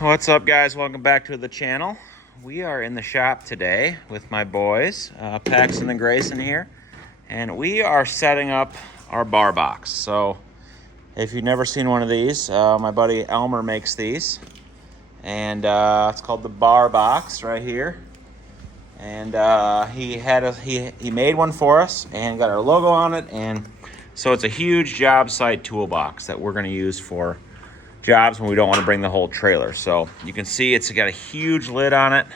What's up, guys? Welcome back to the channel. We are in the shop today with my boys, Paxton and Grayson here, and we are setting up our BARBOXX. So if you've never seen one of these, my buddy Elmer makes these, and it's called the BARBOXX right here. And he made one for us and got our logo on it, and so it's a huge job site toolbox that we're going to use for jobs when we don't want to bring the whole trailer. So you can see it's got a huge lid on it,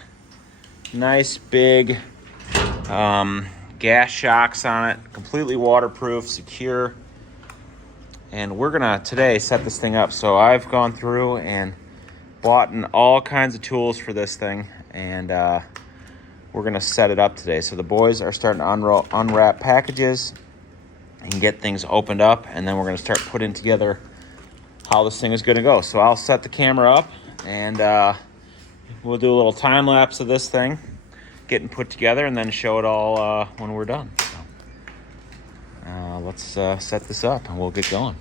nice big gas shocks on it, completely waterproof, secure. And we're gonna today set this thing up. So I've gone through and bought in all kinds of tools for this thing, and we're gonna set it up today. So the boys are starting to unwrap packages and get things opened up, and then we're gonna start putting together how this thing is going to go. So I'll set the camera up, and we'll do a little time lapse of this thing getting put together, and then show it all when we're done. So let's set this up and we'll get going.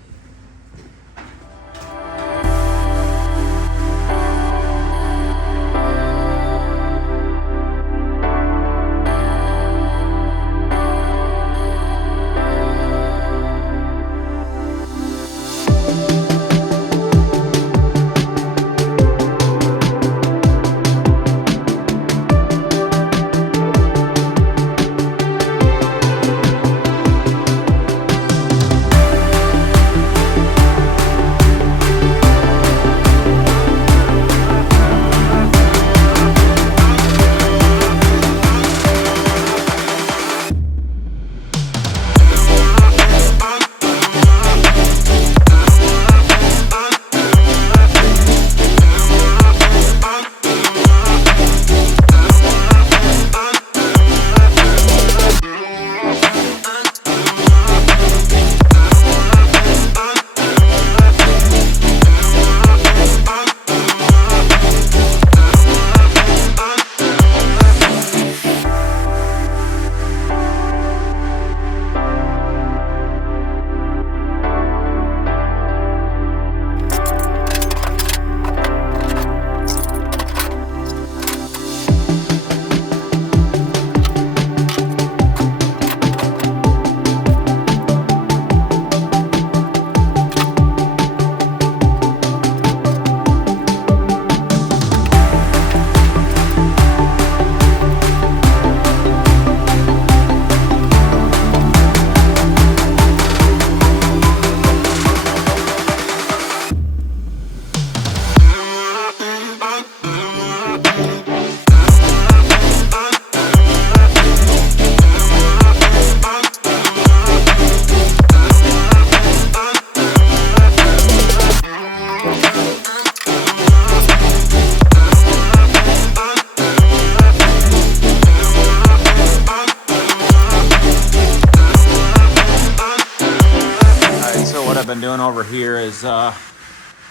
Been doing over here is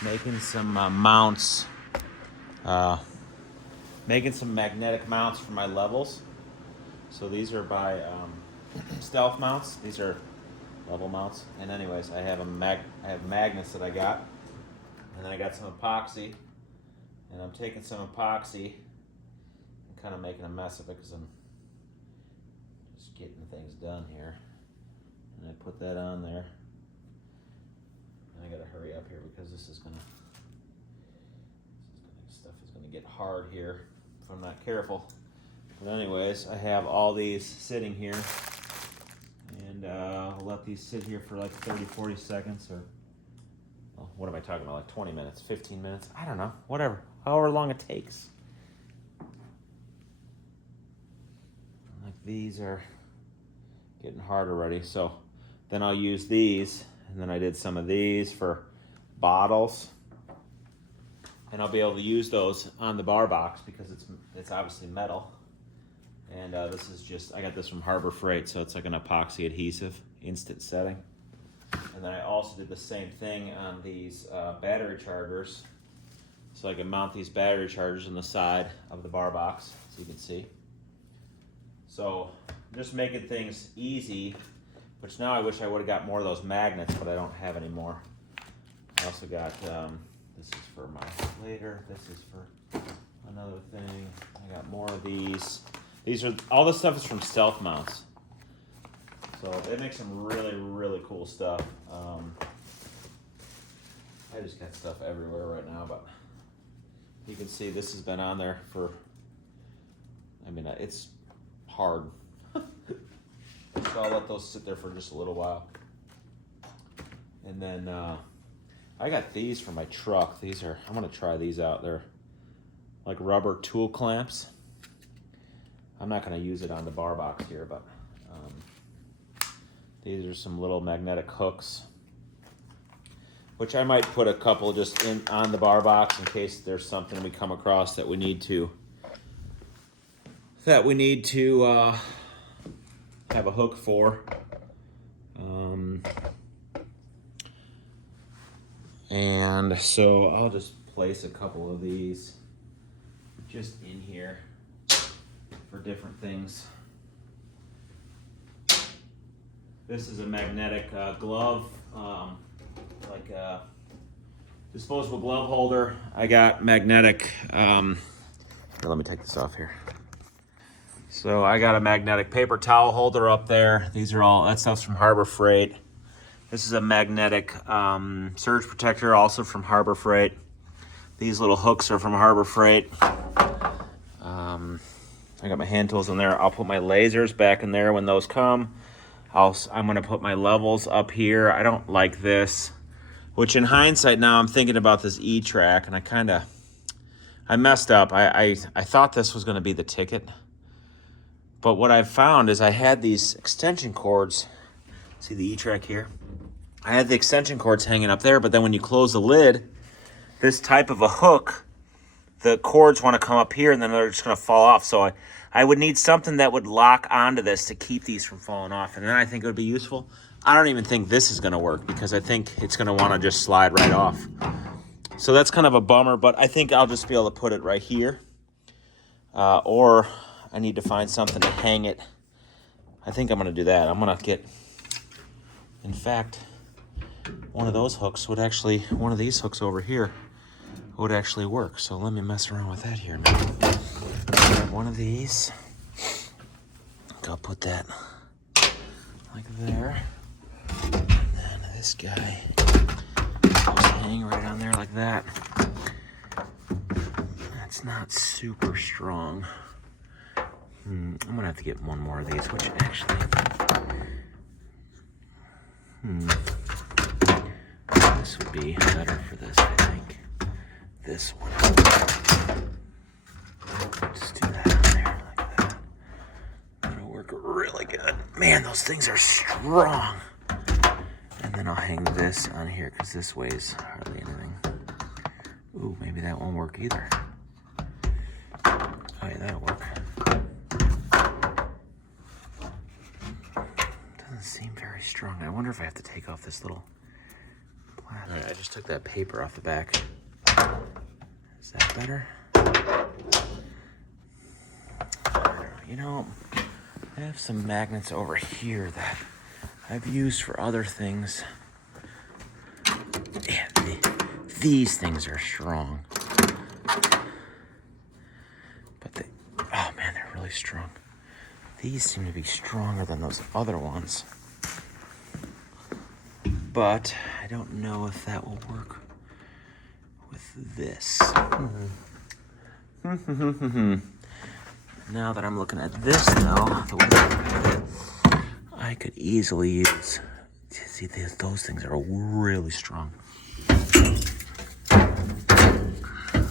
making some mounts, making some magnetic mounts for my levels. So these are by Stealth mounts. These are level mounts. And anyways, I have magnets that I got, and then I got some epoxy, and I'm taking some epoxy and kind of making a mess of it because I'm just getting things done here. And I put that on there. I gotta hurry up here because this stuff is gonna get hard here if I'm not careful. But anyways, I have all these sitting here, and I'll let these sit here for like 30-40 seconds, or well, what am I talking about, like 20 minutes, 15 minutes, I don't know, whatever, however long it takes. Like these are getting hard already, so then I'll use these. And then I did some of these for bottles, and I'll be able to use those on the BARBOXX because it's obviously metal. And this is just, I got this from Harbor Freight, so it's like an epoxy adhesive, instant setting. And then I also did the same thing on these battery chargers, so I can mount these battery chargers on the side of the BARBOXX, so you can see. So just making things easy, which now I wish I would have got more of those magnets, but I don't have any more. I also got This is for my later. This is for another thing. I got more of these. These are, all this stuff is from Stealth Mounts. So they make some really, really cool stuff. I just got stuff everywhere right now, but you can see this has been on there for, I mean, it's hard. So I'll let those sit there for just a little while. And then I got these for my truck. These are, I'm gonna try these out. They're like rubber tool clamps. I'm not gonna use it on the BARBOXX here, but these are some little magnetic hooks, which I might put a couple just in on the BARBOXX in case there's something we come across that we need to have a hook for. And so I'll just place a couple of these just in here for different things. This is a magnetic glove, like a disposable glove holder. I got magnetic, here, let me take this off here. So I got a magnetic paper towel holder up there. These are all, that stuff's from Harbor Freight. This is a magnetic surge protector, also from Harbor Freight. These little hooks are from Harbor Freight. I got my hand tools in there. I'll put my lasers back in there when those come. I'm gonna put my levels up here. I don't like this, which in hindsight now I'm thinking about this E-track, and I messed up. I thought this was gonna be the ticket, but what I've found is I had these extension cords. See the E-track here? I had the extension cords hanging up there, but then when you close the lid, this type of a hook, the cords want to come up here and then they're just going to fall off. So I would need something that would lock onto this to keep these from falling off. And then I think it would be useful. I don't even think this is going to work because I think it's going to want to just slide right off. So that's kind of a bummer, but I think I'll just be able to put it right here. Or I need to find something to hang it. I think I'm going to do that. I'm going to get, in fact, one of those hooks would actually, one of these hooks over here would actually work. So let me mess around with that here now. Grab one of these. I'll put that like there. And then this guy just hang right on there like that. That's not super strong. I'm gonna have to get one more of these, which actually, this would be better for this, I think. This one. Just do that on there like that. That'll work really good. Man, those things are strong. And then I'll hang this on here because this weighs hardly anything. Ooh, maybe that won't work either. Oh yeah, that'll work. Doesn't seem very strong. I wonder if I have to take off this little plastic. All right, I just took that paper off the back. Is that better? You know, I have some magnets over here that I've used for other things. Yeah, these things are strong. But oh man, they're really strong. These seem to be stronger than those other ones. But I don't know if that will work with this. Now that I'm looking at this though, the way that I could easily use, see those things are really strong.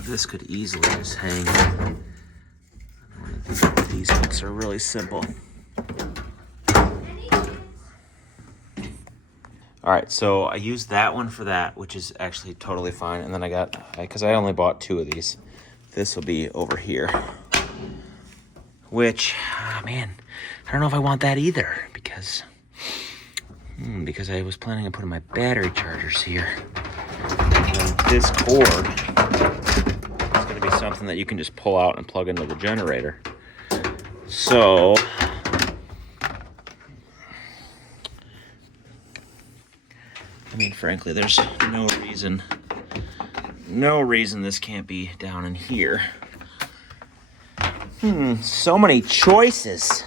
This could easily just hang. These hooks are really simple. All right, so I used that one for that, which is actually totally fine. And then I got, because I only bought 2 of these, this will be over here. Which, man, I don't know if I want that either, because I was planning on putting my battery chargers here. And this cord is going to be something that you can just pull out and plug into the generator. So I mean, frankly, there's no reason no reason this can't be down in here. So many choices.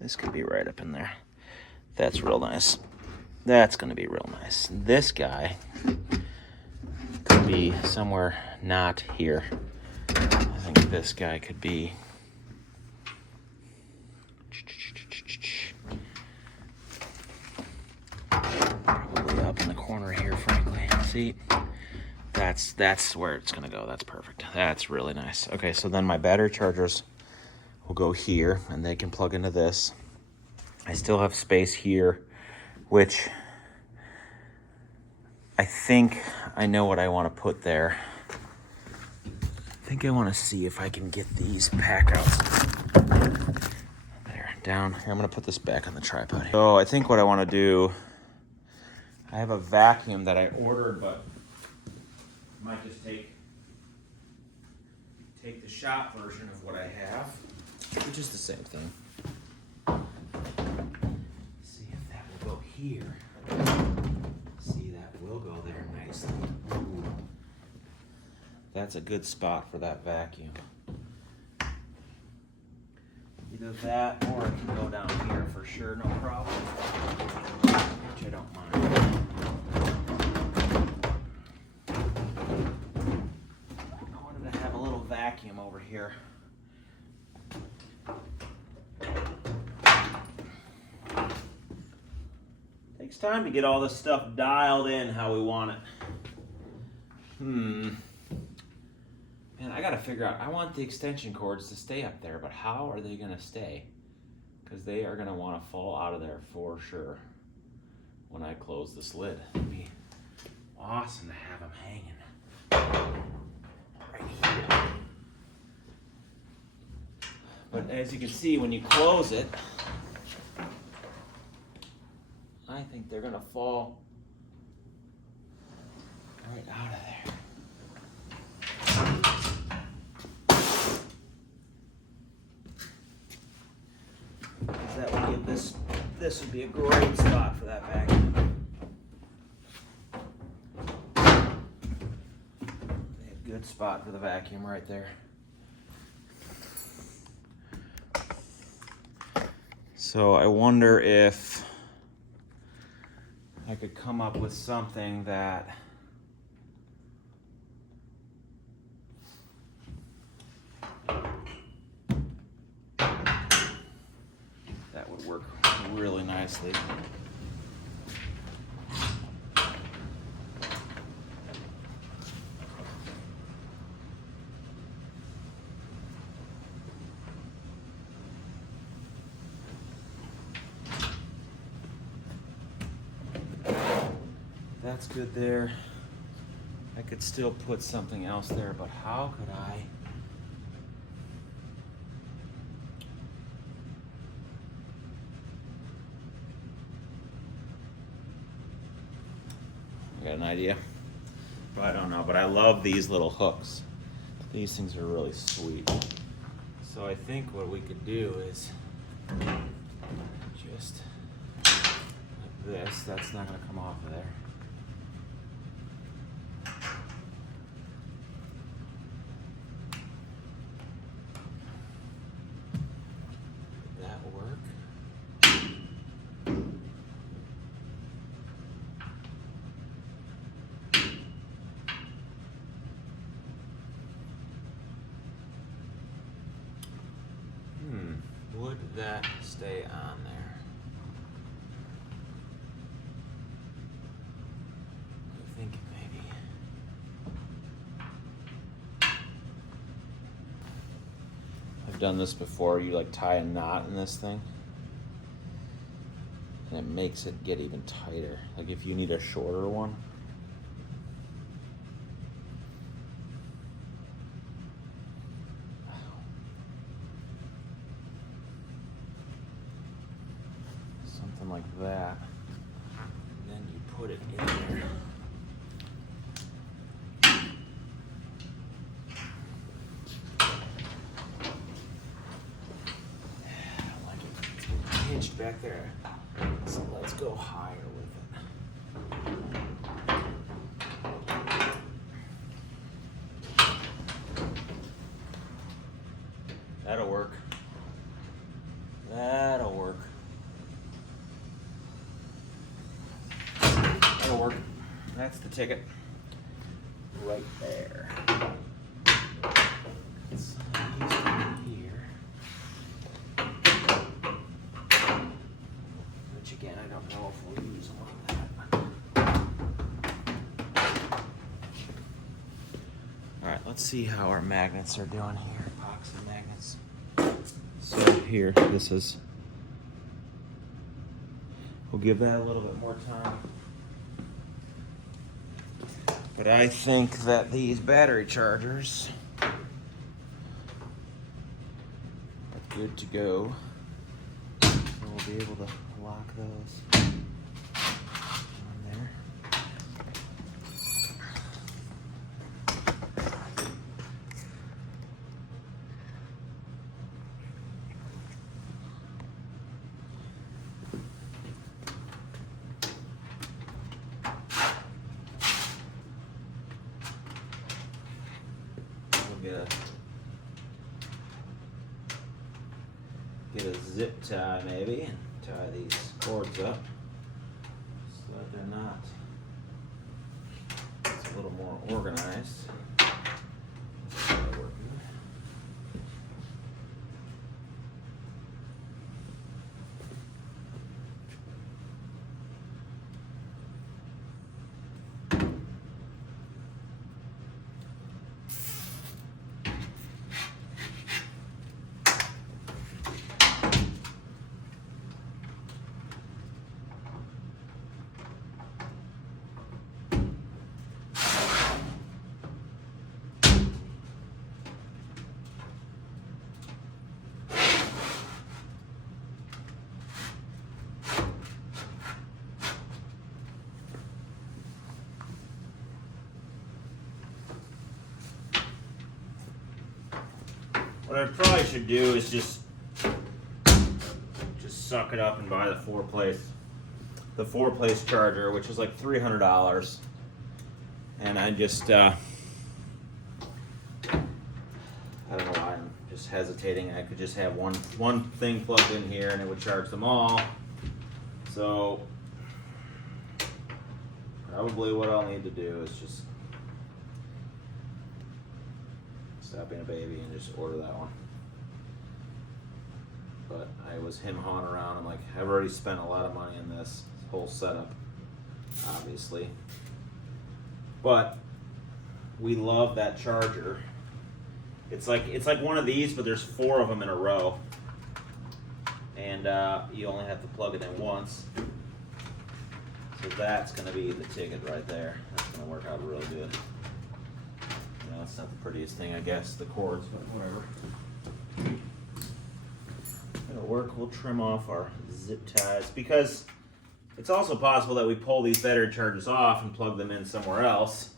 This could be right up in there. That's real nice. That's gonna be real nice. This guy could be somewhere not here. I think this guy could be probably up in the corner here, frankly. See? That's where it's gonna go. That's perfect. That's really nice. Okay, so then my battery chargers will go here and they can plug into this. I still have space here, which I think I know what I want to put there. I think I want to see if I can get these pack outs. There, down here. I'm gonna put this back on the tripod. So I think what I want to do, I have a vacuum that I ordered, but I might just take the shop version of what I have, which is the same thing. See if that will go here. See, that will go there nicely. Ooh. That's a good spot for that vacuum. Either that or it can go down here for sure, no problem. Which I don't mind. I wanted to have a little vacuum over here. Takes time to get all this stuff dialed in how we want it. Man, I gotta figure out, I want the extension cords to stay up there, but how are they gonna stay? Because they are gonna wanna fall out of there for sure when I close this lid. It'd be awesome to have them hanging right here. But as you can see, when you close it, I think they're gonna fall right out of there. That would give this would be a great spot for that vacuum. A good spot for the vacuum right there. So I wonder if I could come up with something that would work really nicely. That's good there. I could still put something else there, but how could I? Got an idea? But I don't know, but I love these little hooks. These things are really sweet. So I think what we could do is just like this. That's not gonna come off of there. Would that work? Would that stay on there? I think maybe. I've done this before. You like tie a knot in this thing, and it makes it get even tighter. Like if you need a shorter one. Like that, and then you put it in there. I don't like it hinged back there, so let's go higher with it. That'll work. That'll work. That'll work. That's the ticket. Right there. Let's use it here. Which again, I don't know if we'll use a lot of that. Alright, let's see how our magnets are doing here. Epoxy magnets. So here, this is, we'll give that a little bit more time. But I think that these battery chargers are good to go. So we'll be able to lock those on there. Get a zip tie maybe and tie these cords up so that they're not, it's a little more organized. That'll work good. What I probably should do is just suck it up and buy the four place charger, which is like $300. And I just I don't know why I'm just hesitating. I could just have one thing plugged in here and it would charge them all. So probably what I'll need to do is just stop being a baby and just order that one. But I was him-hawing around. I'm like, I've already spent a lot of money in this whole setup, obviously. But we love that charger. It's like one of these, but there's 4 of them in a row, and you only have to plug it in once. So that's going to be the ticket right there. That's going to work out really good. You know, it's not the prettiest thing, I guess, the cords, but whatever. It'll work. We'll trim off our zip ties because it's also possible that we pull these battery chargers off and plug them in somewhere else.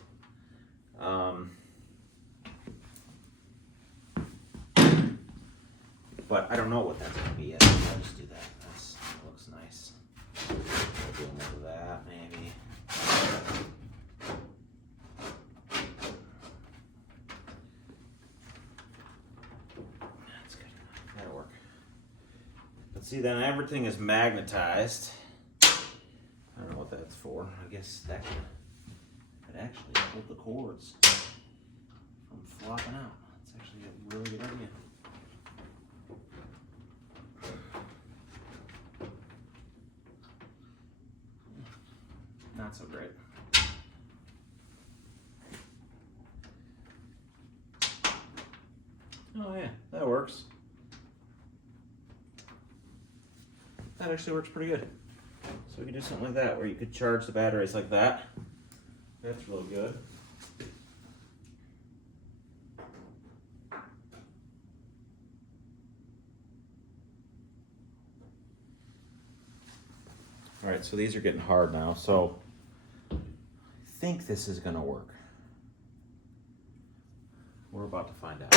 But I don't know what that's going to be yet. I'll just do that. That looks nice. We'll do more of that, maybe. That's good enough. That'll work. But see, then everything is magnetized. I don't know what that's for. I guess that could actually hold the cords from flopping out. That's actually a really good idea. Not so great. Oh yeah, that works. That actually works pretty good. So we can do something like that where you could charge the batteries like that. That's real good. All right, so these are getting hard now. So I think this is gonna work. We're about to find out.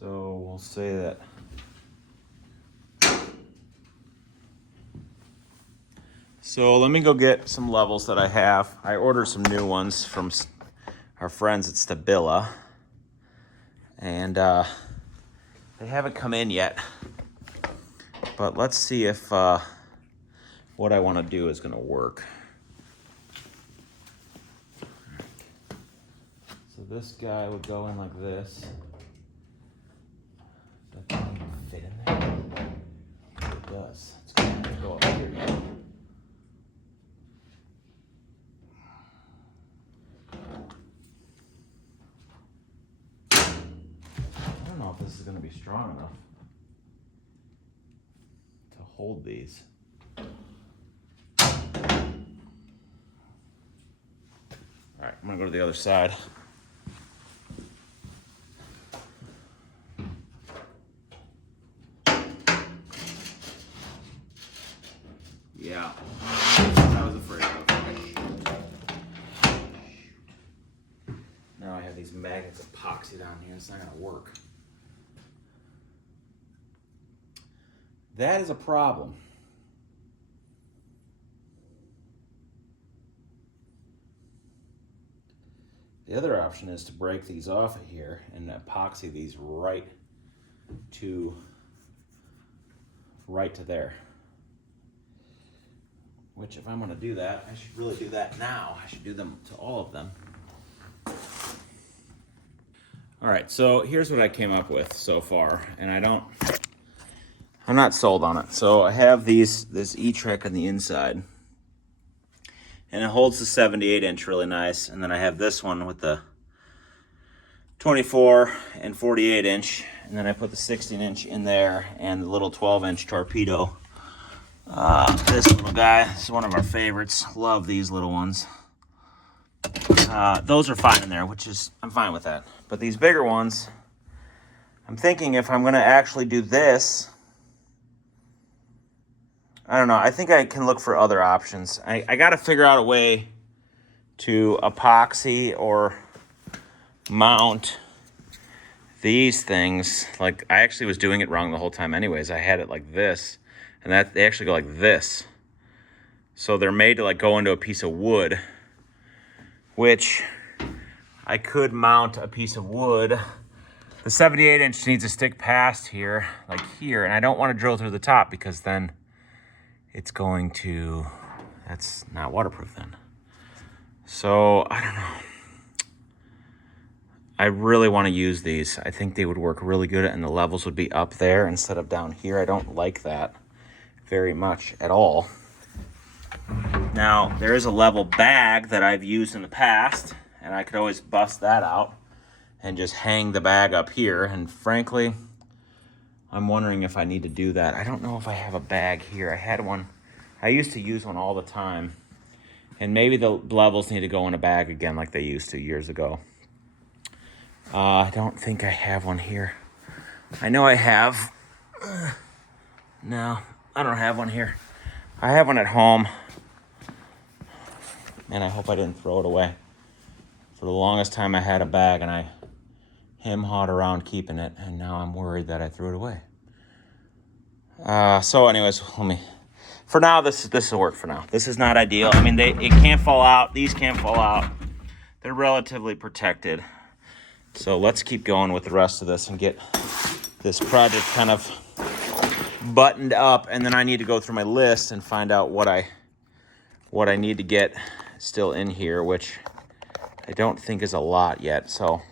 So we'll say that So let me go get some levels that I have. I ordered some new ones from our friends at Stabila, and they haven't come in yet. But let's see if what I want to do is going to work. So this guy would go in like this. That doesn't even fit in there. It does. It's going to have to go up here. I don't know if this is going to be strong enough to hold these. All right, I'm going to go to the other side. Yeah, I was afraid of. Now I have these magnets epoxy down here. It's not going to work. That is a problem. The other option is to break these off of here and epoxy these right to there. Which, if I'm going to do that, I should really do that now. I should do them to all of them. All right, so here's what I came up with so far, and I'm not sold on it. So I have this E-Trek on the inside, and it holds the 78-inch really nice, and then I have this one with the 24 and 48-inch, and then I put the 16-inch in there and the little 12-inch torpedo. This little guy, this is one of our favorites. Love these little ones. Those are fine in there, I'm fine with that. But these bigger ones, I'm thinking if I'm going to actually do this, I don't know. I think I can look for other options. I got to figure out a way to epoxy or mount these things. Like, I actually was doing it wrong the whole time anyways. I had it like this, and they actually go like this. So they're made to like go into a piece of wood, which I could mount a piece of wood. The 78-inch needs to stick past here, like here, and I don't want to drill through the top because then that's not waterproof then. So, I don't know. I really want to use these. I think they would work really good, and the levels would be up there instead of down here. I don't like that very much at all. Now, there is a level bag that I've used in the past, and I could always bust that out and just hang the bag up here. And frankly, I'm wondering if I need to do that. I don't know if I have a bag here. I had one. I used to use one all the time. And maybe the levels need to go in a bag again like they used to years ago. I don't think I have one here. I know I have. No, I don't have one here. I have one at home. And I hope I didn't throw it away. For the longest time I had a bag and I hem-hawed around keeping it, and now I'm worried that I threw it away. So anyways, for now, this will work for now. This is not ideal. I mean, it can't fall out. These can't fall out. They're relatively protected. So let's keep going with the rest of this and get this project kind of buttoned up, and then I need to go through my list and find out what I need to get still in here, which I don't think is a lot yet. So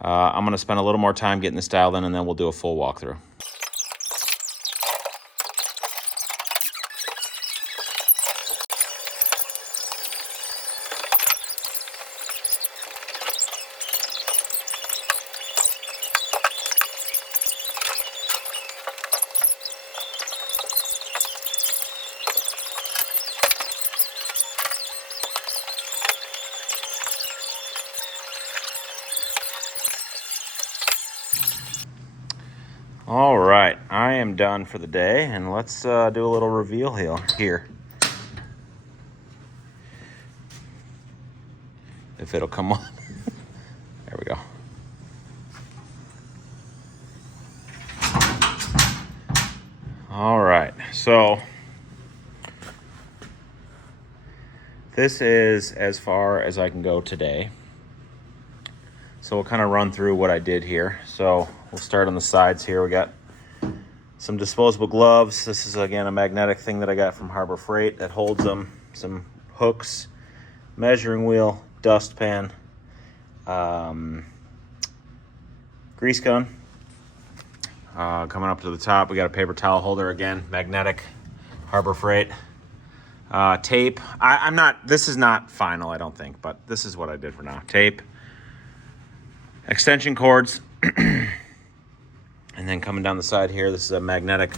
I'm going to spend a little more time getting this dialed in, and then we'll do a full walkthrough. All right, I am done for the day, and let's do a little reveal here. If it'll come on. There we go. All right, so This is as far as I can go today. So we'll kind of run through what I did here. So we'll start on the sides here. We got some disposable gloves. This is, again, a magnetic thing that I got from Harbor Freight that holds them. Some hooks, measuring wheel, dustpan, grease gun. Coming up to the top, we got a paper towel holder, again, magnetic, Harbor Freight. Tape. This is not final, I don't think, but this is what I did for now. Tape, extension cords, and then coming down the side here, this is a magnetic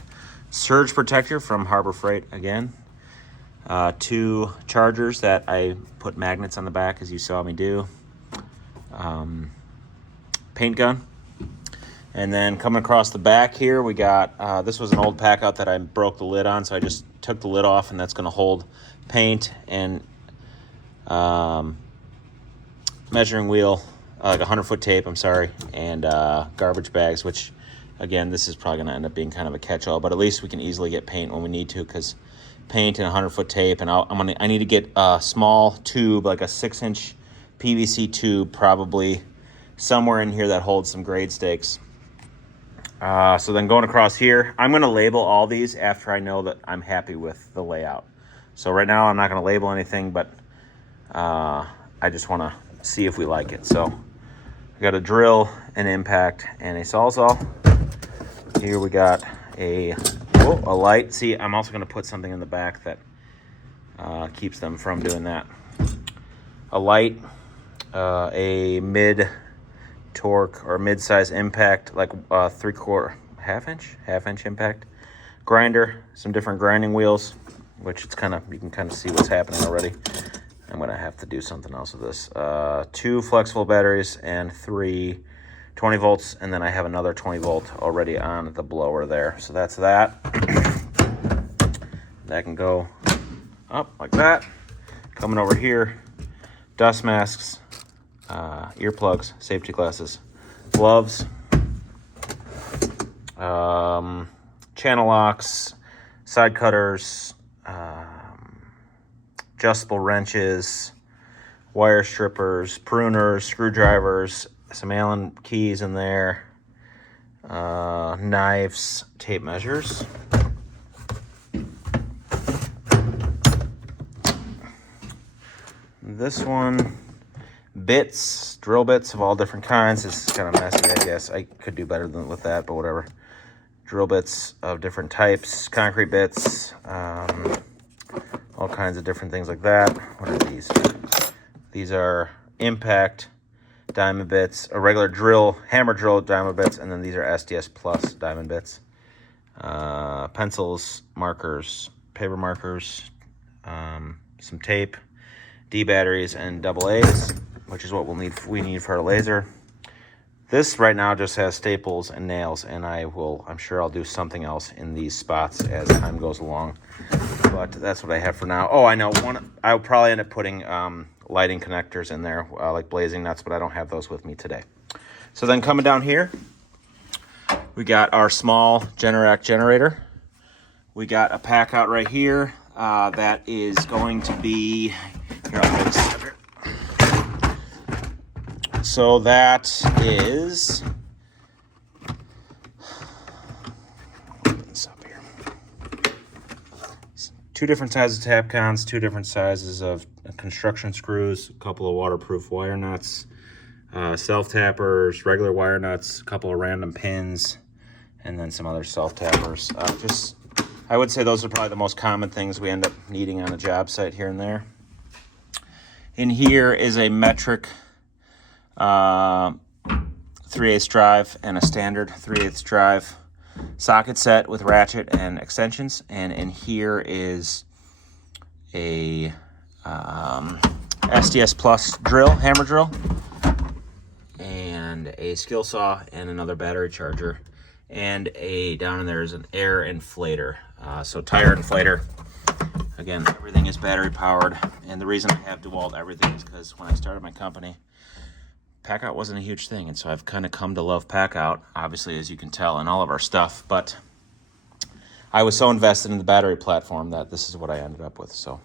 surge protector from Harbor Freight again. 2 chargers that I put magnets on the back, as you saw me do. Paint gun. And then coming across the back here, we got, this was an old pack out that I broke the lid on, so I just took the lid off, and that's going to hold paint and measuring wheel, like 100-foot tape, I'm sorry, and garbage bags, which, again, this is probably going to end up being kind of a catch-all, but at least we can easily get paint when we need to, because paint and 100-foot tape, and I need to get a small tube, like a 6-inch PVC tube, probably somewhere in here that holds some grade stakes. So then going across here, I'm going to label all these after I know that I'm happy with the layout. So right now I'm not going to label anything, but I just want to see if we like it. So we got a drill, an impact, and a sawzall. Here we got a light. See, I'm also going to put something in the back that keeps them from doing that. A light, a mid torque or mid-size impact, like 3/4, half-inch impact. Grinder, some different grinding wheels, which it's kind of, you can kind of see what's happening already. I'm gonna have to do something else with this. 2 flexible batteries and 3 20 volts, and then I have another 20 volt already on the blower there. So that's that. That can go up like that. Coming over here, dust masks, earplugs, safety glasses, gloves, channel locks, side cutters, adjustable wrenches, wire strippers, pruners, screwdrivers, some Allen keys in there, knives, tape measures. This one, bits, drill bits of all different kinds. This is kind of messy, I guess. I could do better than with that, but whatever. Drill bits of different types, concrete bits, all kinds of different things like that. What are these? These are impact diamond bits, a regular drill, hammer drill diamond bits, and then these are SDS Plus diamond bits. Pencils, markers, paper markers, some tape, D batteries, and AA's, which is what we need for our laser. This right now just has staples and nails, and I'm sure I'll do something else in these spots as time goes along. But that's what I have for now. Oh, I know, I'll probably end up putting lighting connectors in there, like blazing nuts, but I don't have those with me today. So then coming down here, we got our small Generac generator. We got a pack out right here that is going to be, here, I'll fix it up here. So that is, open this up here. 2 different sizes of Tapcons, 2 different sizes of construction screws, a couple of waterproof wire nuts, self-tappers, regular wire nuts, a couple of random pins, and then some other self-tappers. I would say those are probably the most common things we end up needing on a job site here and there. In here is a metric 3/8 drive and a standard 3/8 drive socket set with ratchet and extensions. And in here is a SDS Plus drill, hammer drill, and a skill saw, and another battery charger. And down in there is an air inflator. So tire inflator. Again, everything is battery powered. And the reason I have DeWalt everything is because when I started my company, Packout wasn't a huge thing. And so I've kind of come to love Packout, obviously, as you can tell, in all of our stuff. But I was so invested in the battery platform that this is what I ended up with. So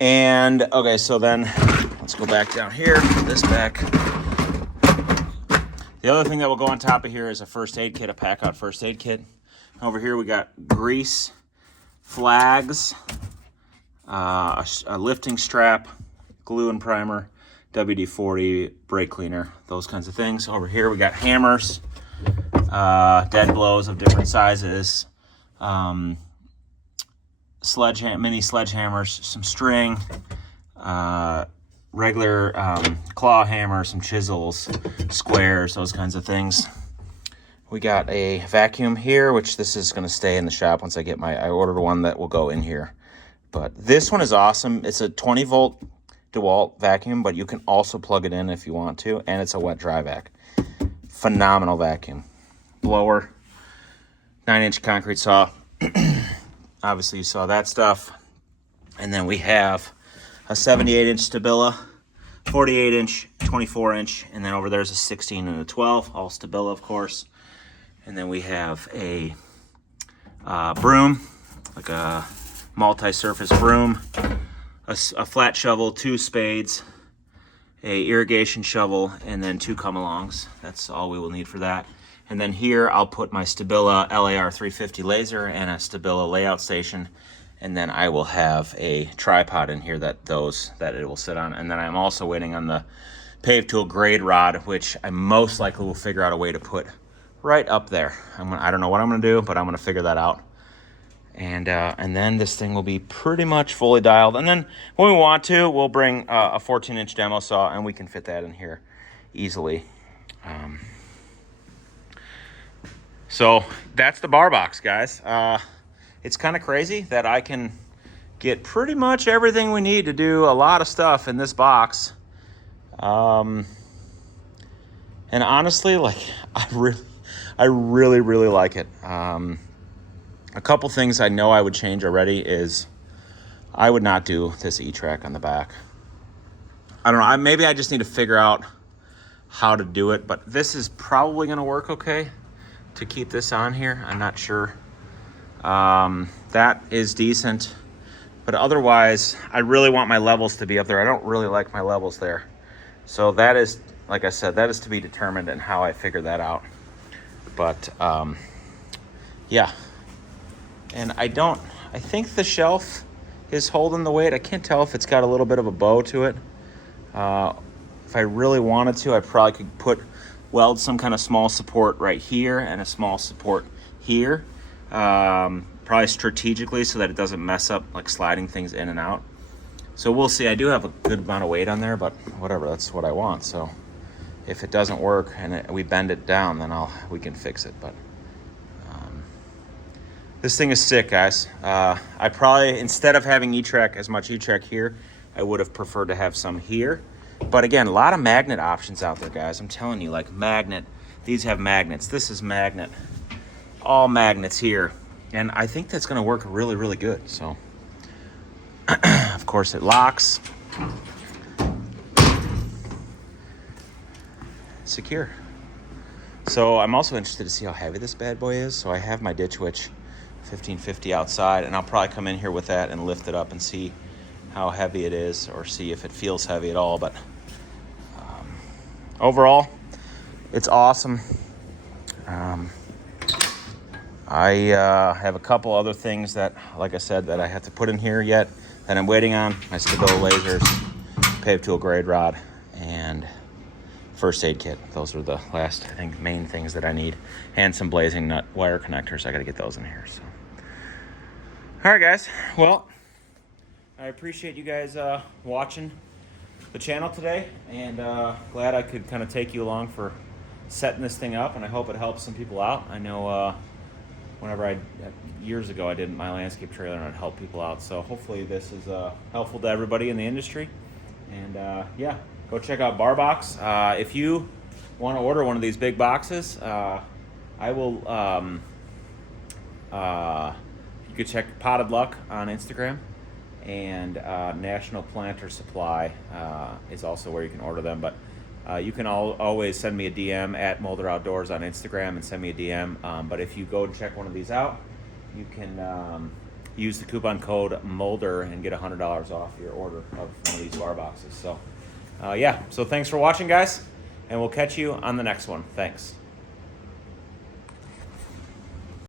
And okay, so then let's go back down here, put this back. The other thing that will go on top of here is a first aid kit, a pack out first aid kit. Over here we got grease, flags, a lifting strap, glue and primer, WD-40, brake cleaner, those kinds of things. Over here we got hammers, dead blows of different sizes, mini sledgehammers, some string, regular claw hammer, some chisels, squares, those kinds of things. We got a vacuum here, which this is going to stay in the shop once I ordered one that will go in here. But this one is awesome. It's a 20 volt DeWalt vacuum, but you can also plug it in if you want to, and it's a wet dry vac. Phenomenal vacuum. Blower, 9-inch concrete saw. Obviously you saw that stuff. And then we have a 78-inch Stabila, 48-inch, 24-inch, and then over there's a 16 and a 12, all Stabila, of course. And then we have a broom, like a multi-surface broom, a flat shovel, 2 spades, a irrigation shovel, and then 2 come-alongs. That's all we will need for that. And then here I'll put my Stabila LAR 350 laser and a Stabila layout station. And then I will have a tripod in here that it will sit on. And then I'm also waiting on the Pave Tool grade rod, which I most likely will figure out a way to put right up there. I don't know what I'm gonna do, but I'm gonna figure that out. And then this thing will be pretty much fully dialed. And then when we want to, we'll bring a 14-inch demo saw, and we can fit that in here easily. So that's the BARBOXX, guys. It's kind of crazy that I can get pretty much everything we need to do a lot of stuff in this box. And honestly, like, I really like it. A couple things I know I would change already is I would not do this E-track on the back. I don't know, maybe I just need to figure out how to do it, but this is probably gonna work okay to keep this on here. I'm not sure. That is decent, but otherwise, I really want my levels to be up there. I don't really like my levels there. So that is, like I said, that is to be determined and how I figure that out. But yeah. And I think the shelf is holding the weight. I can't tell if it's got a little bit of a bow to it. If I really wanted to, I probably could weld some kind of small support right here and a small support here. Probably strategically so that it doesn't mess up like sliding things in and out. So we'll see. I do have a good amount of weight on there, but whatever, that's what I want. So if it doesn't work and we bend it down, then we can fix it. But this thing is sick, guys. I probably, instead of having as much E-track here, I would have preferred to have some here. But again, a lot of magnet options out there, guys. I'm telling you, like magnet. These have magnets. This is magnet. All magnets here. And I think that's going to work really good. So, of course, it locks. Secure. So I'm also interested to see how heavy this bad boy is. So I have my Ditch Witch 1550 outside, and I'll probably come in here with that and lift it up and see how heavy it is, or see if it feels heavy at all. But overall, it's awesome. I have a couple other things that, like I said, that I have to put in here yet that I'm waiting on. My Stabila lasers, Pave Tool grade rod, and first aid kit. Those are the last, I think, main things that I need. And some blazing nut wire connectors. I got to get those in here. So, all right, guys. Well, I appreciate you guys watching the channel today, and glad I could kind of take you along for setting this thing up, and I hope it helps some people out. I know whenever years ago I did my landscape trailer and I'd help people out, so hopefully this is helpful to everybody in the industry. And yeah, go check out BARBOXX. If you want to order one of these big boxes, I will you could check Potted Luck on Instagram, and National Planter Supply is also where you can order them. But you can always send me a DM at Mulder Outdoors on Instagram and send me a DM. But if you go to check one of these out, you can use the coupon code MOLDER and get $100 off your order of one of these BARBOXXs. So yeah, so thanks for watching, guys, and we'll catch you on the next one. Thanks.